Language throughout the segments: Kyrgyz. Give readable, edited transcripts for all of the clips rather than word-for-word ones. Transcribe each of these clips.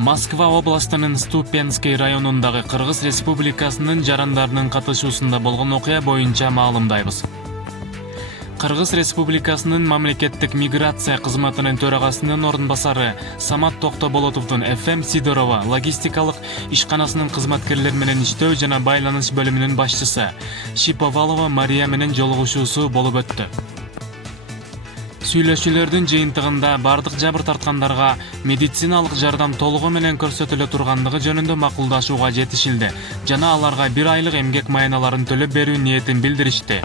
Москва областынын Ступенский районундагы Кыргыз Республикасынын жарандарынын катышуусунда болгон окуя боюнча маалымдайбыз. Кыргыз Республикасынын мамлекеттик миграция кызматынын төрагасынын орун басары Самат Токтоболотовдун ФМ Сидорова логистикалык ишканасынын кызматкерлер менен иштөө жана байланыш бөлүмүнүн башчысы Шиповалова Мария менен жолугушуусу болуп өттү. Сүйлөшүүлөрдүн жыйынтыгында бардык жабыр тарткандарга медициналык жардам толугу менен көрсөтүлө тургандыгы жөнүндө макулдашууга жетишилди жана аларга 1 айлык эмгек майналарын төлөп берүү ниетин билдиришти.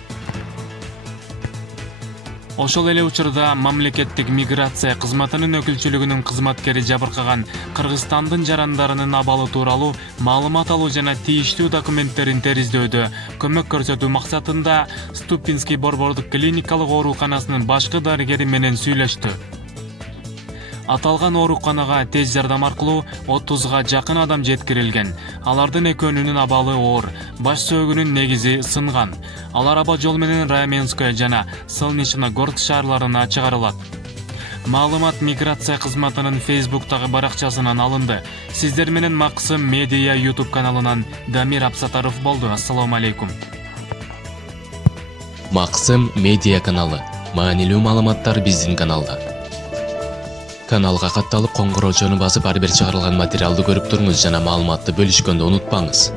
Ошол эле учурда мамлекеттик миграция кызматынын өкүлчүлүгүнүн кызматкери жабыркаган Кыргызстандын жарандарынын абалы тууралуу маалымат алуу жана тийиштүү документтерин териздөөдө көмөк көрсөтүү максатында Ступинский борбордук клиникалык ооруканасынын башкы дарыгери менен сүйлөштү. Аталган ооруканага тез жардам аркылуу 30га жакын адам жеткирилген. Алардын экөөнүнүн абалы оор, баш сөөгүнүн негизи сынган. Алар аба жол менен Раменское жана Солнечногорск шаарларына чыгарылат. Маалымат миграция кызматынын Facebook'тагы баракчасынан алынды. Сиздер менен Максым Медиа YouTube каналынан Дамир Абсатаров болду. Ассаламу алейкум. Максым Медиа каналы. Маанилүү маалыматтар биздин каналда. Каналга катталып коңгуроочону басып ар бир чыгарылган материалды көрүп туруңуз жана маалыматты бөлүшкөндү унутпаңыз.